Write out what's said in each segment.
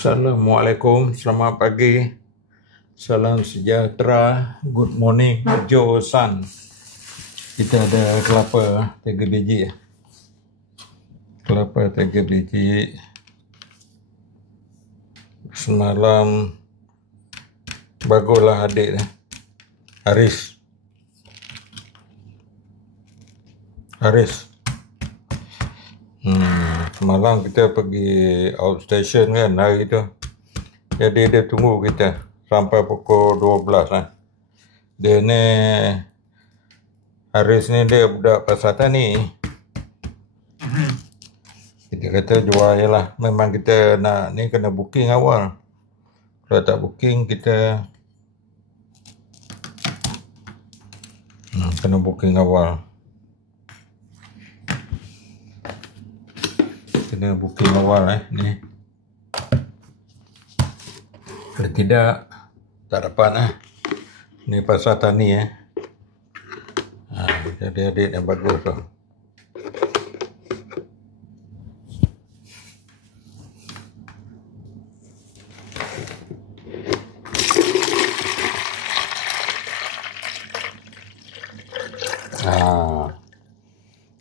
Assalamualaikum, selamat pagi, salam sejahtera, good morning, Joe-san. Kita ada kelapa 3 biji. Kelapa 3 biji. Semalam baguslah adik Haris. Semalam kita pergi outstation kan hari tu. Jadi dia tunggu kita sampai pukul 12 lah. Dia ni, Haris ni dia budak pasar tani. Kita kata jual je lah. Memang kita nak ni kena booking awal. Kalau tak booking kita kena booking awal. Kena booking awal ni. Kalau tidak tak dapat Ni pasar tani Jadi adik yang bagus tu.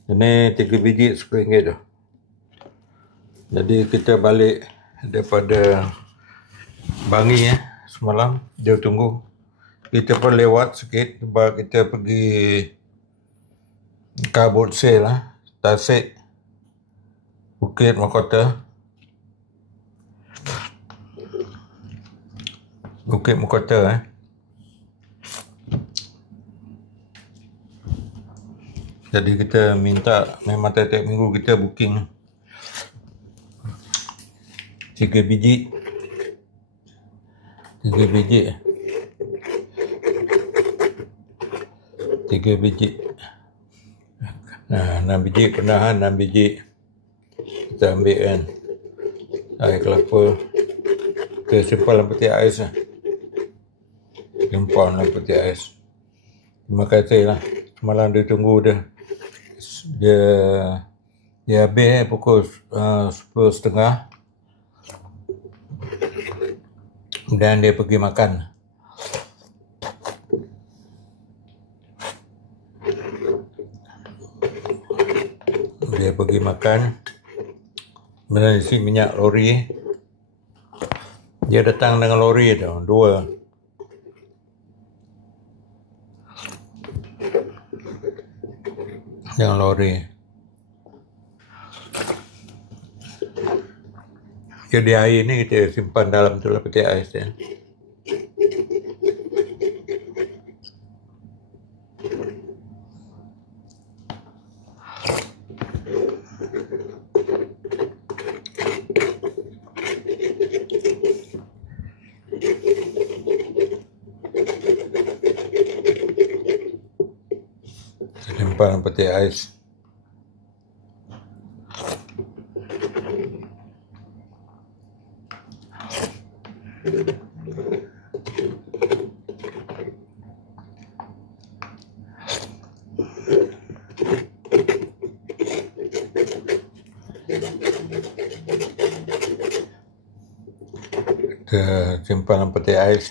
Ini 3 biji RM10 tu. Jadi kita balik daripada Bangi semalam. Dia tunggu. Kita pun lewat sikit sebab kita pergi Kabut Sale Tasik, Bukit Mahkota. Bukit Mahkota Jadi kita minta memang tiap minggu kita booking 3 biji. 3 biji. 3 biji. 6 biji pernah 6 biji. Kita ambil kan. Air kelapa. Kita simpan dalam peti ais Simpan dalam peti ais. Terima kasih lah. Semalam dia tunggu Dia habis pukul 10.30. Dan dia pergi makan. Mengisi minyak lori. Dia datang dengan lori tu, 2. Dengan lori. Jadi air ni kita simpan dalam tu lah peti ais Simpan dalam peti ais. Kita simpan dalam peti ais.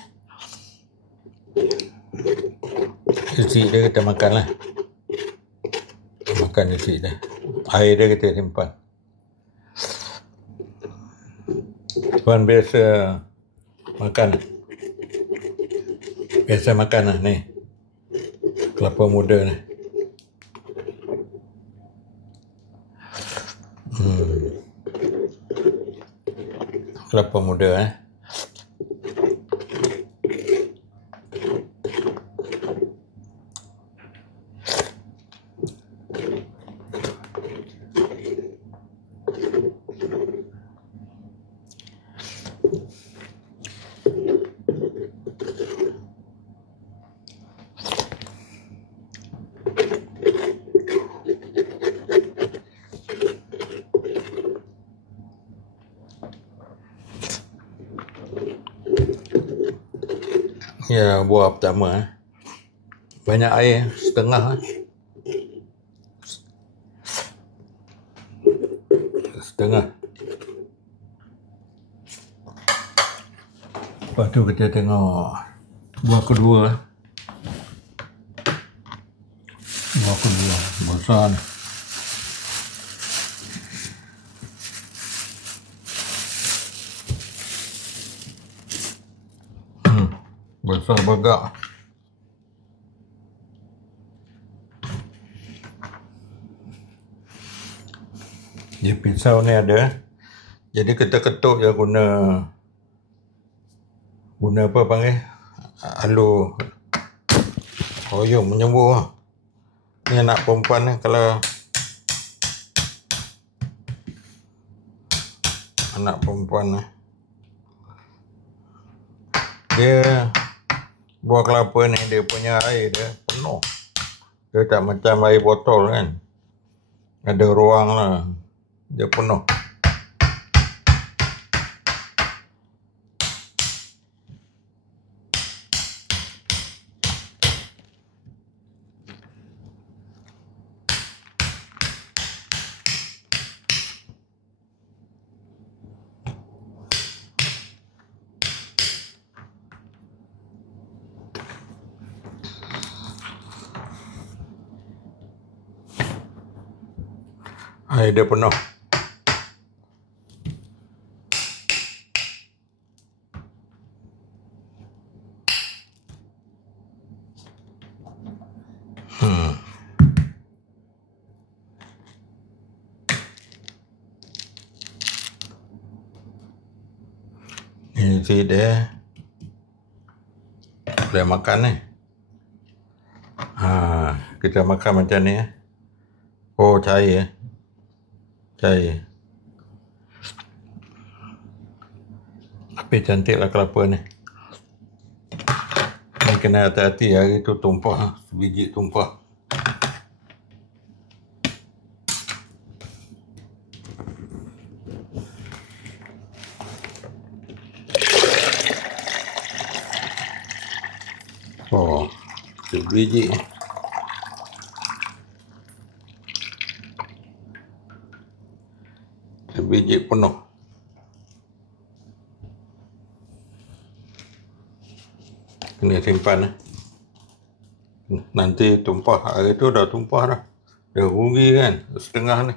Isi dia kita makan lah. Makan isi dia. Air dia kita simpan. Tuan biasa makan. Biasa makan lah ni. Kelapa muda ni. Kelapa muda Ya, buah pertama banyak air, setengah setengah Lepas tu kita tengok buah kedua. Buah kedua besar ni. Besar bagak. Dia pisau ni ada. Jadi kita ketuk je guna apa panggil? Alu oyong menyembuh. Ni anak perempuan ni, kalau anak perempuan ni, dia buah kelapa ni, dia punya air dia penuh. Dia tak macam air botol kan. Ada ruang lah. Dia penuh. Air dia penuh. Ini si dia boleh makan ni. Kita makan macam ni. Oh, cair. Cair. Tapi cantiklah kelapa ni. Ni kena hati-hati, hari tu tumpah. Biji tumpah. Oh, sebiji. Sebiji penuh. Kena simpan. Nanti tumpah. Hari tu dah tumpah dah. Dah rugi kan. Setengah ni.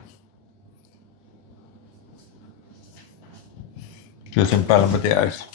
Kita simpan dalam peti ais.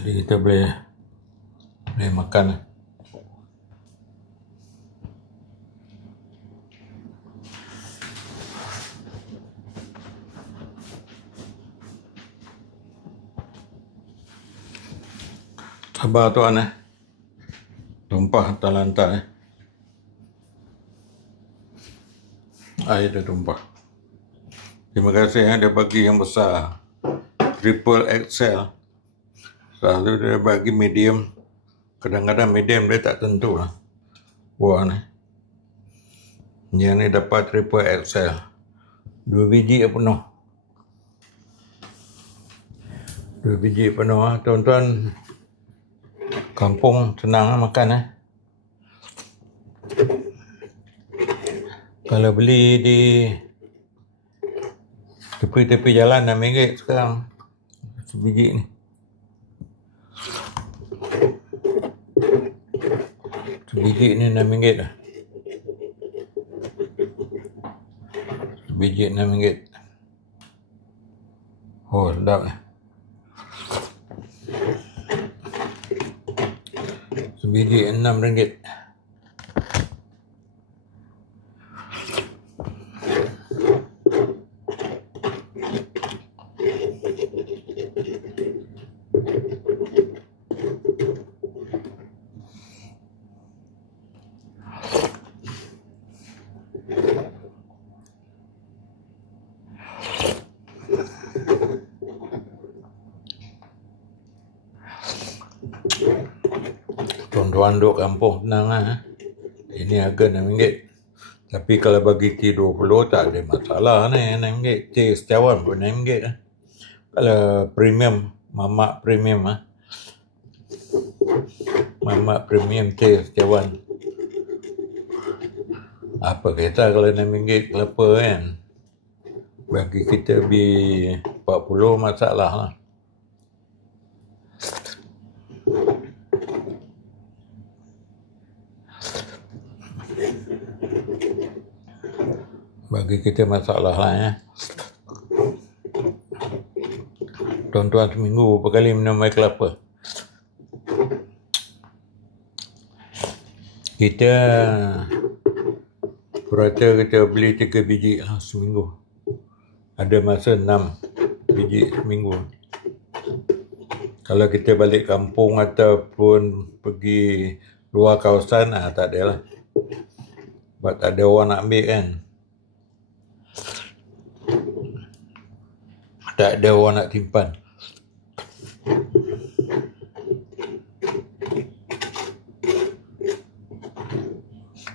Jadi kita boleh makan. Sabar tuan tumpah atas lantai. Air dah tumpah. Terima kasih dia bagi yang besar. Triple XL. Selalu dia bagi medium. Kadang-kadang medium dia tak tentu lah. Buah ni. Yang ni dapat triple XL. 2 biji penuh. 2 biji penuh. Tuan-tuan kampung senang makan. Kalau beli di tepi-tepi jalan RM6 sekarang. Sebiji ni. Sebiji ni RM6 dah. Sebiji RM6. Oh, sedap. Sebiji RM6. Tuan-tuan duk kampung tenang lah. Ini harga RM6. Tapi kalau bagi T20 tak ada masalah ni. RM6. T setiawan pun RM6 lah. Kalau premium, mamak premium lah. Mamak premium T setiawan. Apa kata kalau RM6 kelapa kan? Bagi kita B40 masalah lah. Bagi kita masalah lah ya. Tuan-tuan seminggu berapa kali minum air kelapa? Kita rata kita beli 3 biji lah seminggu. Ada masa 6 biji seminggu. Kalau kita balik kampung ataupun pergi luar kawasan, tak ada lah. Sebab tak ada orang nak ambil kan. Tak ada orang nak simpan.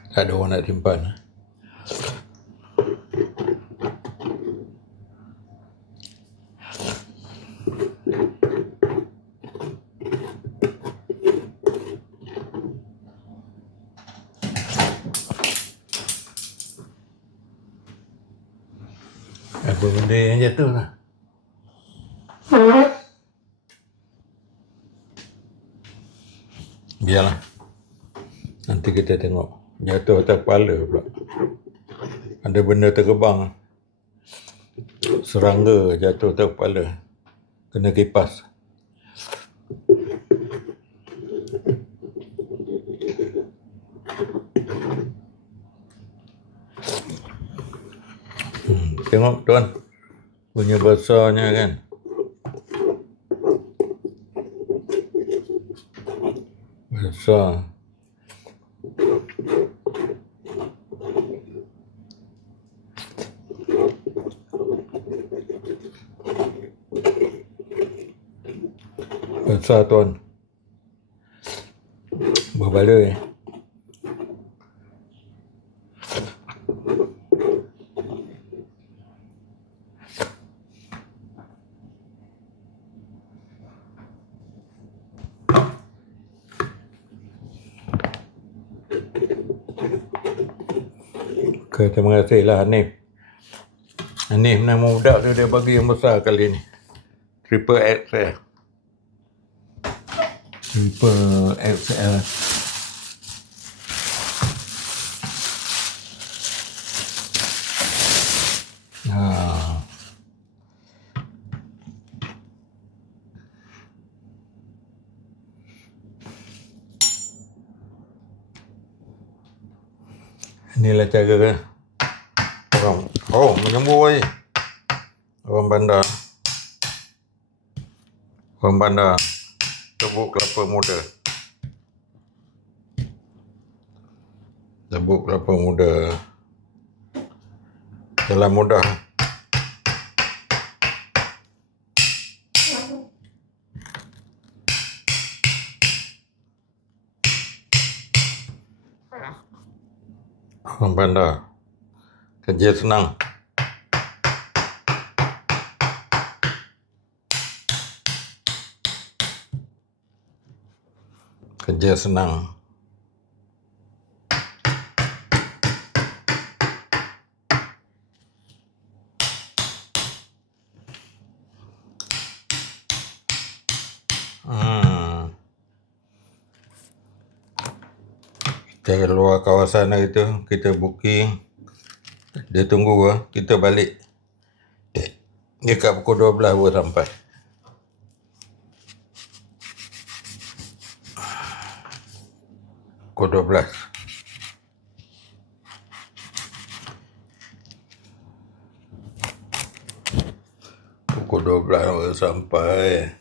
Tak ada orang nak simpan. Apa benda yang jatuh lah. Biarlah. Nanti kita tengok. Jatuh atas kepala pula. Ada benda terbang. Serangga jatuh atas kepala. Kena kipas. Tengok tuan. Punya besarnya kan. Besar. Besar tuan. Berbaloi. Okay, terima kasihlah Hanif. Hanif nama budak tu dia bagi yang besar kali ni. Triple XL. Triple XL. Inilah cara orang menyembur je. Orang bandar tebuk kelapa muda. Jalan mudah. Orang bandar. Kerja senang. Kerja senang. Kita keluar kawasan hari tu, kita booking. Dia tunggu kita balik. Dia kat pukul 12 baru sampai. Pukul 12. Pukul 12 baru sampai.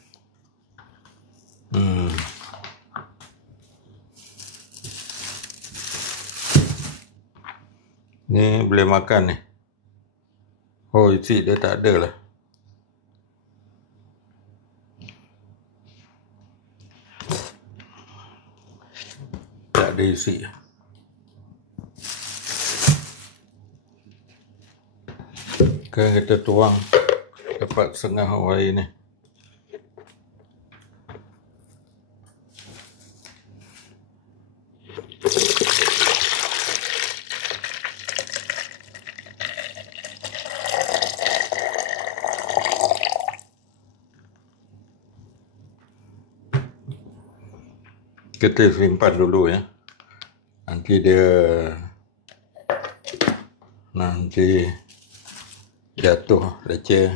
Ni boleh makan ni. Oh, isi dia tak ada lah. tak ada isi. Sekarang kita tuang dapat setengah air ni. Kita simpan dulu ya. Nanti jatuh leceh.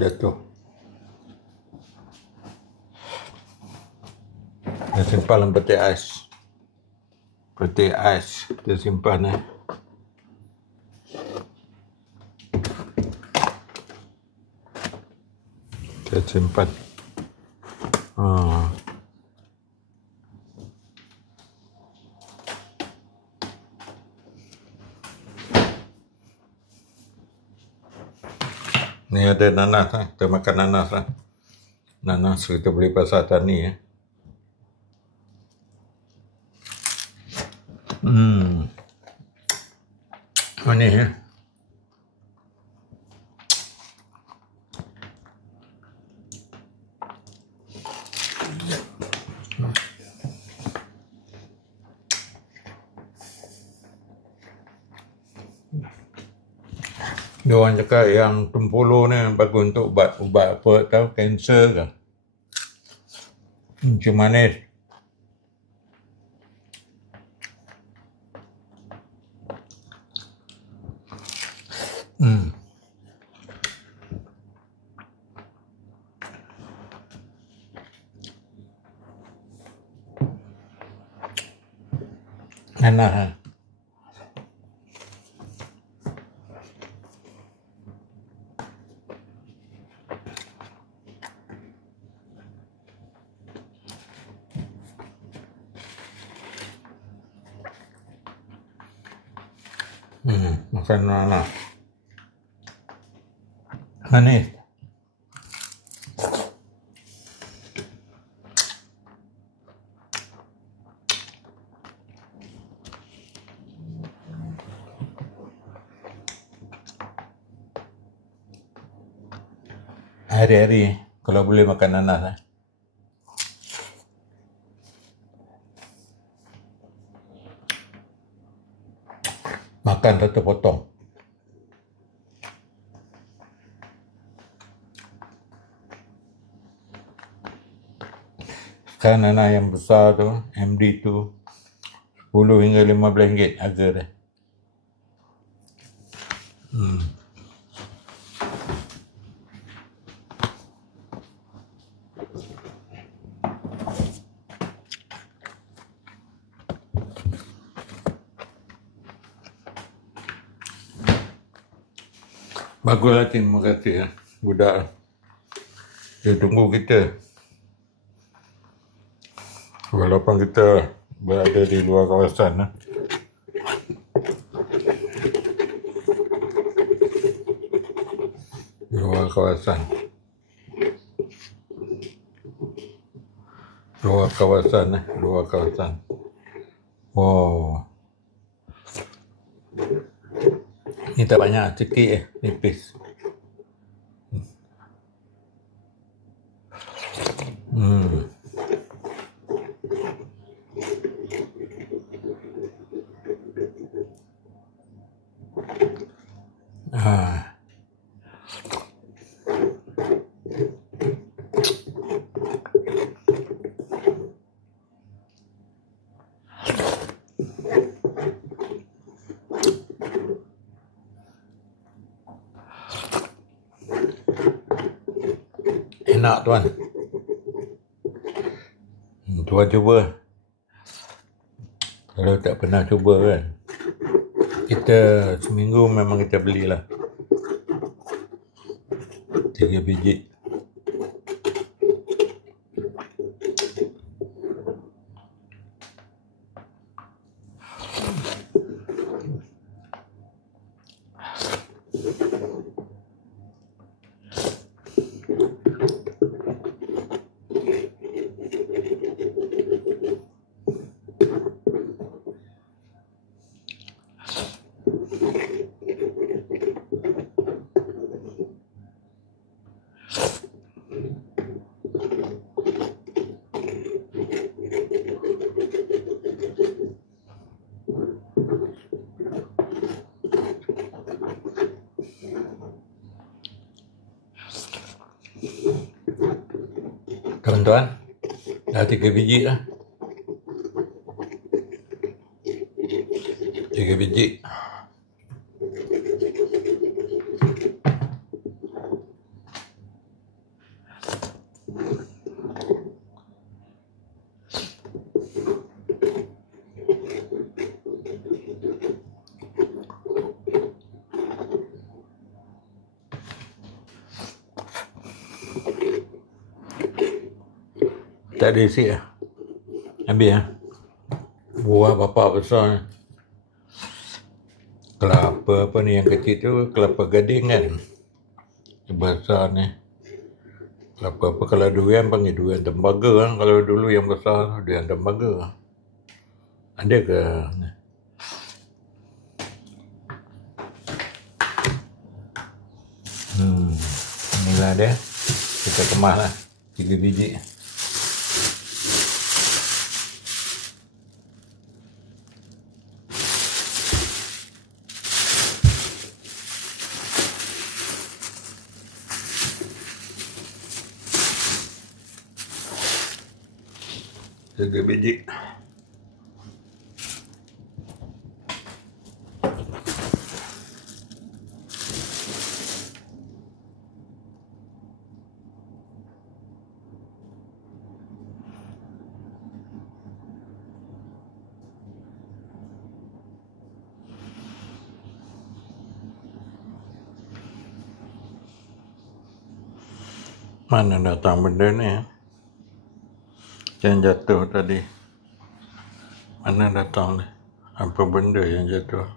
Jatuh. Kita simpan dalam peti ais. Peti ais kita simpan ya. Kita simpan. Ni ada nanas, kita makan nanas. Nanas kita beli pasar tani ya. Manis ya. Dia orang cakap yang tempuluh ni bagus untuk ubat apa tahu, kanser ke. Macam manis. Enak. Makan nanas. Manis. Hari-hari kalau boleh makan nanas. Makan satu potong. Sekarang nanas yang besar tu, MD tu, 10 hingga 15 ringgit harga dia. Baguslah, terima kasih ya. Budak dia tunggu kita. Walaupun kita berada di luar kawasan. Luar kawasan. Luar kawasan. Wow. Ini tak banyak, sikit nipis. Enak tuan. Tuan cuba. Kalau tak pernah cuba kan, kita seminggu memang kita belilah 3 biji. Tuan-tuan, dah 3 biji lah. 3 biji. Tak ada isi lah. Ambil lah. Buah bapak besar ni. Kelapa apa ni yang kecil tu, kelapa gading kan. Yang besar ni. Kelapa apa, kalau durian panggil durian tembaga kan. Kalau dulu yang besar, durian tembaga. Ada ke? Inilah dia. Kita kemas lah. 3 biji. Tiga biji. Mana datang benda ni? Yang jatuh tadi. Mana datang ni? Apa benda yang jatuh?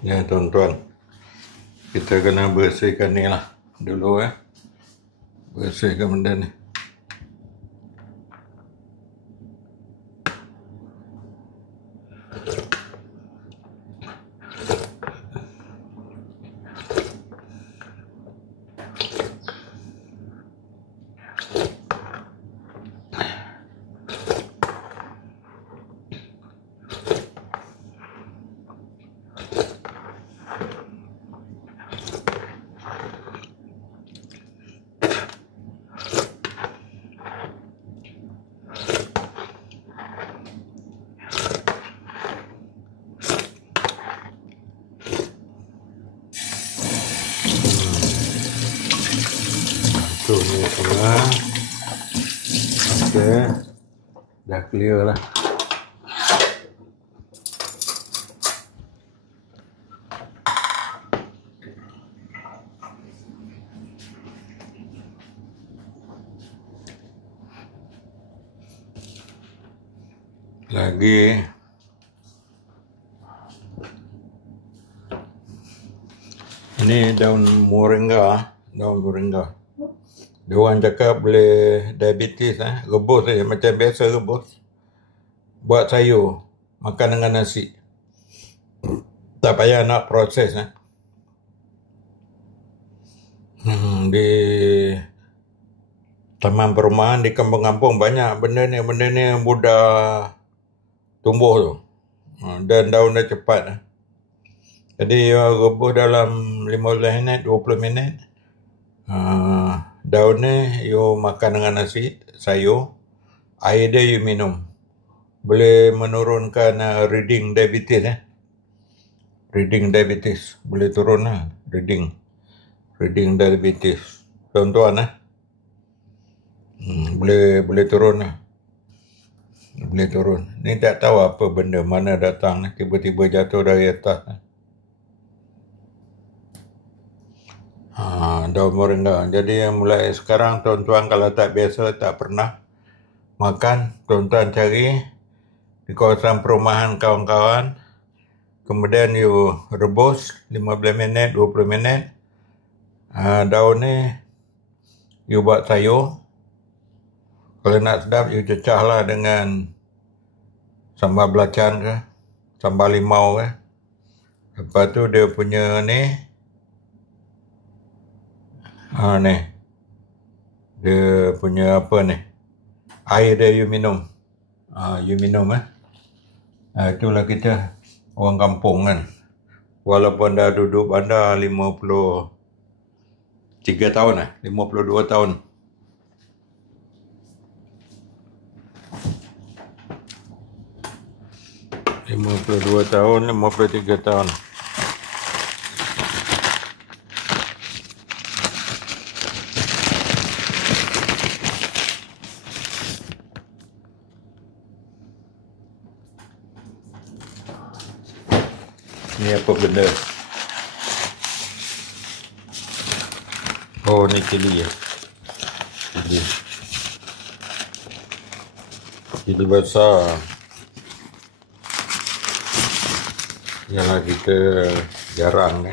Ya tuan-tuan, kita kena bersihkan ni lah dulu ya. Bersihkan benda ni. Ni semua. Okey. Dah clear lah. Lagi ini daun moringa, Dia orang cakap boleh diabetes, rebus saja macam biasa rebus. Buat sayur, makan dengan nasi. Tak payah nak proses. Di taman perumahan di kampung-kampung banyak benda ni mudah tumbuh tu. Dan daun dia cepat. Jadi rebus dalam 15 minit, 20 minit. Daun ni you makan dengan nasi, sayur, air dia you minum. Boleh menurunkan reading diabetes. Reading diabetes. Boleh turun lah. Reading diabetes. Tuan-tuan boleh turun lah. Boleh turun. Ni tak tahu apa benda mana datang. Tiba-tiba jatuh dari atas. Daun moringa. Jadi mulai sekarang tuan-tuan kalau tak biasa, tak pernah makan, tuan-tuan cari di kawasan perumahan kawan-kawan. Kemudian you rebus 15 minit, 20 minit. Daun ni you buat sayur. Kalau nak sedap, you cecah lah dengan sambal belacan ke, sambal limau ke. Lepas tu dia punya ni, ni. Dia punya apa ni? Air dia you minum. You minum itulah kita orang kampung kan. Walaupun dah duduk bandar 53 tahun 52 tahun. (52 tahun, 53 tahun. Ni apa benda? Oh, ni cili Cili besar. Yalah, kita jarang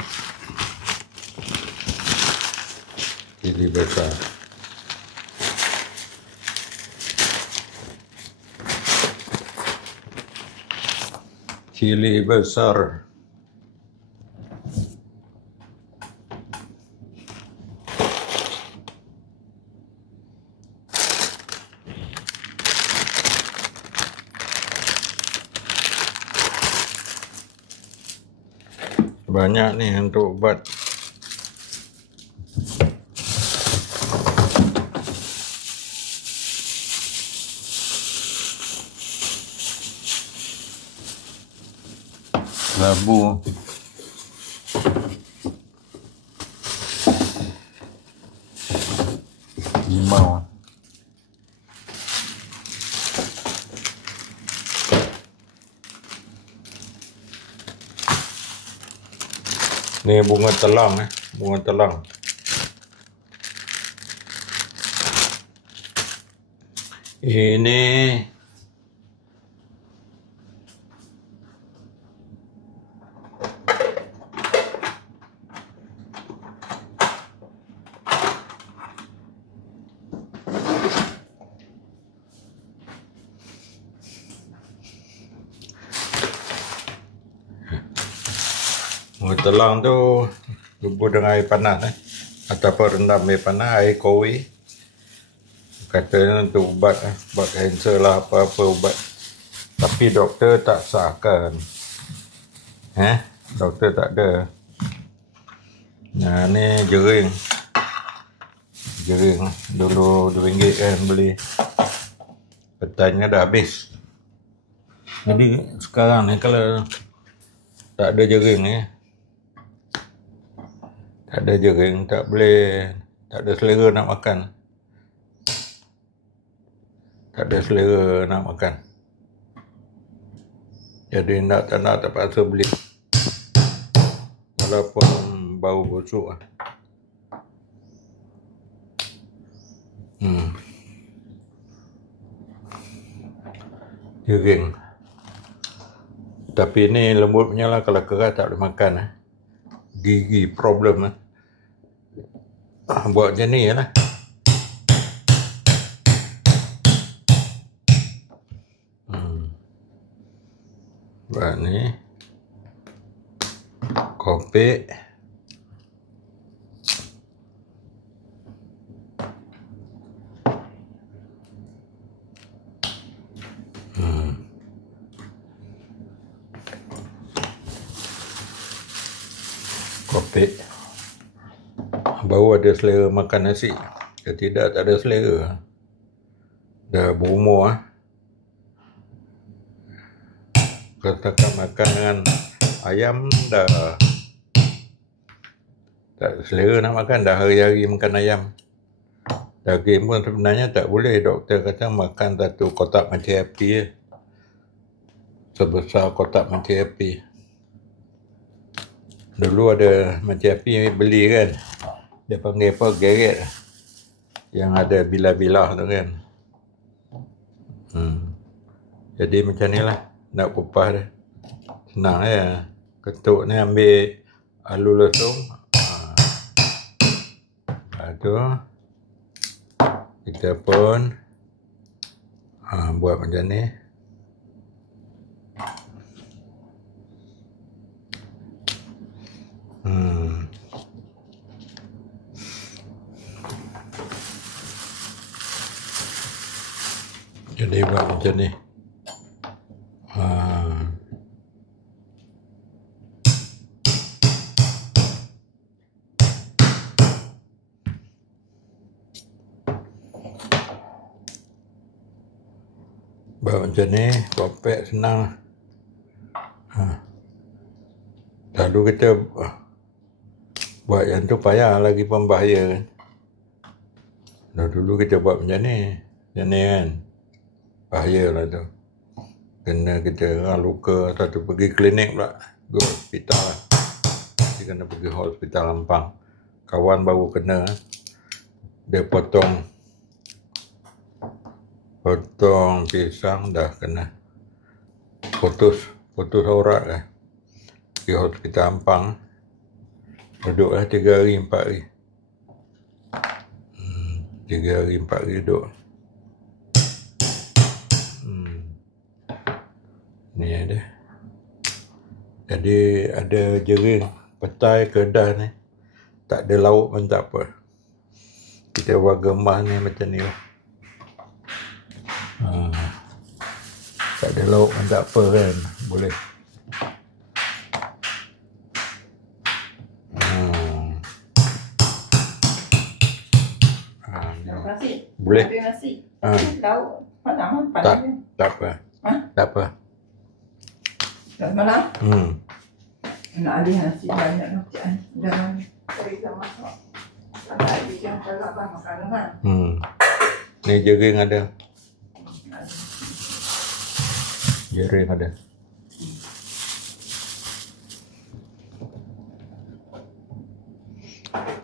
cili besar. Cili besar. Banyak ni untuk ubat. Labu. Limau. Ni bunga telang bunga telang. Ini bunga telang tu rebus dengan air panas ataupun rendam air panas, air kowi. Katanya untuk ubat ubat kanser lah, apa-apa ubat. Tapi doktor tak sahkan. Doktor tak ada. Nah, ni jering. Jering dulu RM2 kan beli. Petanya dah habis. Jadi sekarang ni kalau tak ada jering tak ada jering, tak boleh, tak ada selera nak makan. Tak ada selera nak makan. Jadi tak nak terpaksa beli. Walaupun bau busuk Jering. Tapi ni lembut punya lah, kalau keras tak boleh makan Gigi problem buat macam ni lah. Buat ni kopi. Kopi. Baru ada selera makan nasi. Kalau tidak, tak ada selera. Dah berumur Katakan makan dengan ayam dah tak selera nak makan. Dah hari-hari makan ayam. Daging pun sebenarnya tak boleh. Doktor kata makan satu kotak mati api sebesar kotak mati api. Dulu ada mati api beli kan. Dia panggil apa? Geret. Yang ada bilah-bilah tu kan. Jadi macam ni lah. Nak kupas dia. Senang ketuk ni ambil alu lesung. Lepas tu kita pun buat macam ni. Jadi buat macam ni. Buat macam ni, kopek senang. Lalu kita buat yang tu payah lagi pun bahaya kan. Dulu kita buat macam ni kan. Bahaya lah tu. Kena kita luka atau tu pergi klinik pula. Pergi hospital lah. Dia kena pergi hospital Lampang. Kawan baru kena. Dia potong pisang dah kena. Putus aurat lah. Pergi hospital Lampang. Duduklah 3 hari 4 hari. 3 hari 4 hari duduk. Ni ada. Jadi ada jering, petai, kedah ni. Tak ada lauk pun tak apa. Kita buat gemah ni macam ni lah. Tak ada lauk pun tak apa kan. Boleh. Boleh. Ada nasi. Lauk malam Tak apa. Tak apa. Dah malam? Nak alih nasi banyak nak cik. Jangan kita masak. Ada adik yang kalau abang makan kan? Ni jering ada. Jering ada.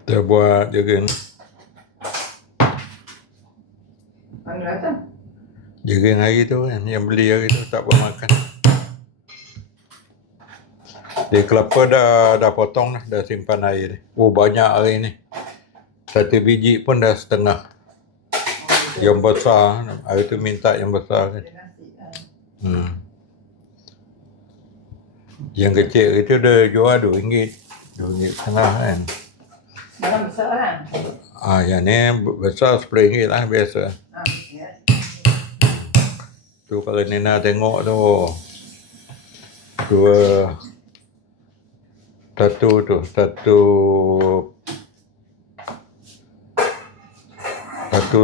Kita buat jering. Mana datang? Jering hari tu kan, yang beli hari tu tak apa makan. Dia kelapa dah potong dah simpan air ni. Oh banyak hari ni. 1 biji pun dah setengah. Yang besar, hari tu minta yang besar kan. Yang kecil itu dah jual RM2. RM2.50 kan. Dalam besar kan? Yang ni besar RM10 lah biasa. Tu kalau Nina tengok tu. Satu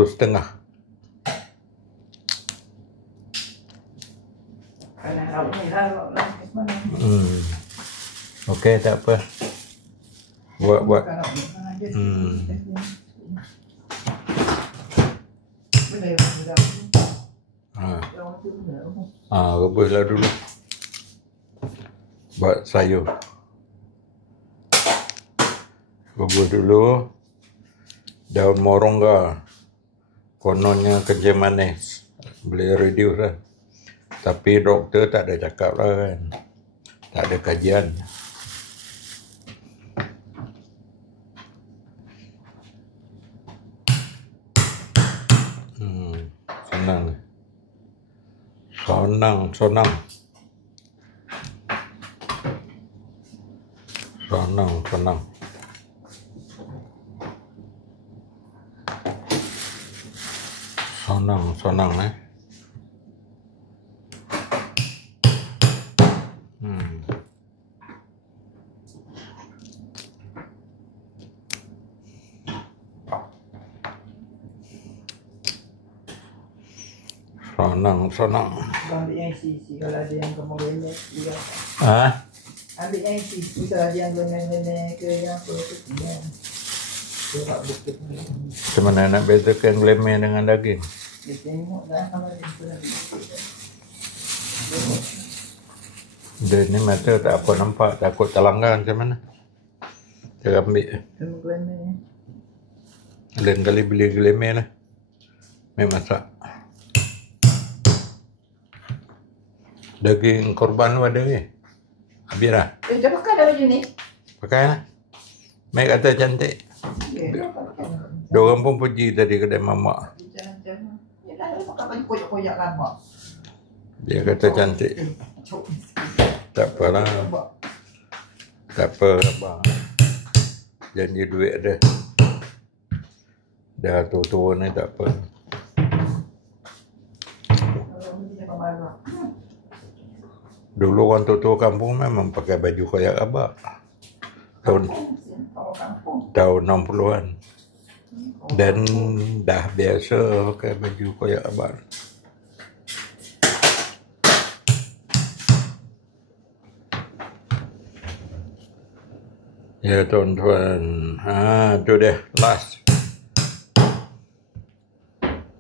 setengah. Okey, tak apa. Buat. Rebuslah dulu. Buat sayur. Rebus dulu. Daun moringa. Kononnya kencing manis. Boleh reduce lah. Tapi doktor tak ada cakap lah kan. Tak ada kajian. Sonang. Sonang eh. Sonang. Ambil yang sisi kalau ada yang kemudian juga. Ambil yang sisi kalau ada yang glemen ke yang apa tu kan. Sebab bukit ni. Macam mana nak bezakan glemen dengan daging? Dia tengok dah kalau dia sudah Dia ni mata tak apa nampak, takut terlanggar macam mana? Dia ambil. glemen. Lain kali beli glemen lah. Main masak. Daging korban tu ada ke? Habis dah? Dia pakai dah baju ni? Pakai lah. Mai kata cantik. Diorang pun puji tadi kedai mamak. Dia pakai baju koyak-koyak lama. Dia kata cantik. Tak apalah. Tak apa abang. Janji duit ada. Dah tua-tua ni tak apa. Dulu orang tua kampung memang pakai baju koyak abak. Tahun Kampung. 60-an. Dan dah biasa pakai baju koyak abak. Ya tuan-tuan, tu dia last.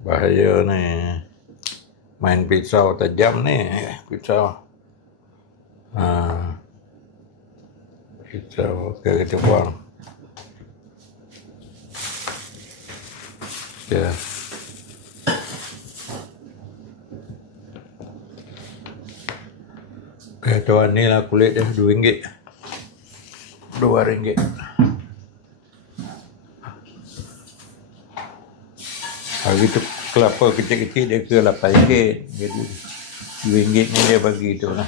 Bahaya ni. Main pisau tajam ni, pisau. Pisau kita buang. Ya. Tuan ni lah kulit dia RM2. RM2. Hari tu kelapa kecil-kecil dia ke RM8. Jadi RM2 ni dia bagi tu lah.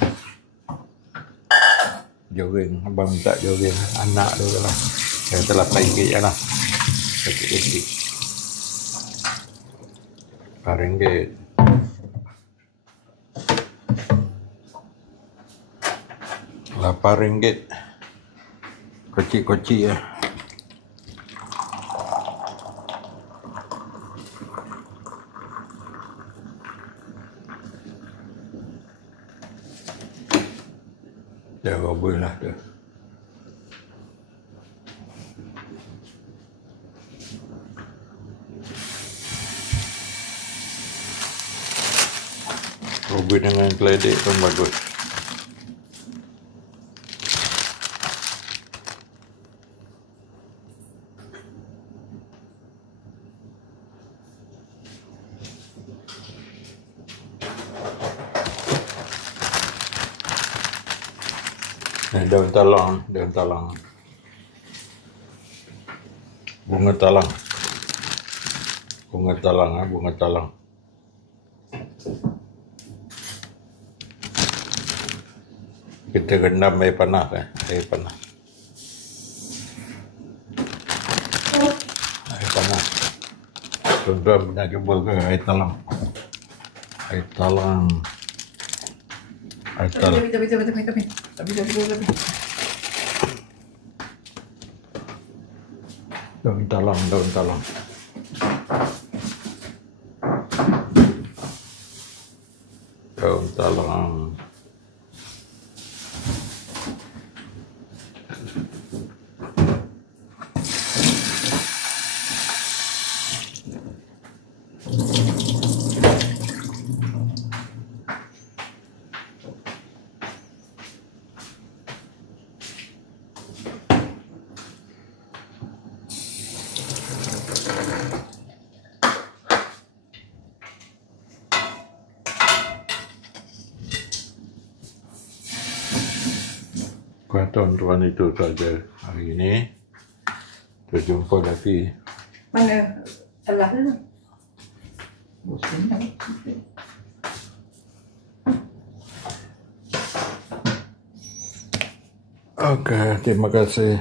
Jogging, abang minta jogging anak tu lah. Dia kata RM8 je lah. Kecil-kecil. RM8. RM8. Kecil-kecil lah. Dah robol lah tu. Robol dengan keledek pun bagus. Daun talang, bunga talang, bunga talang. Kita rendam air panas, air panas. Tuan-tuan pernah cuba ke air talang? Air talang. Tapi. Daun talang. Daun talang. Tuan-tuan itu saja hari ini. Terjumpa lagi. Mana alah tu? Okey, terima kasih.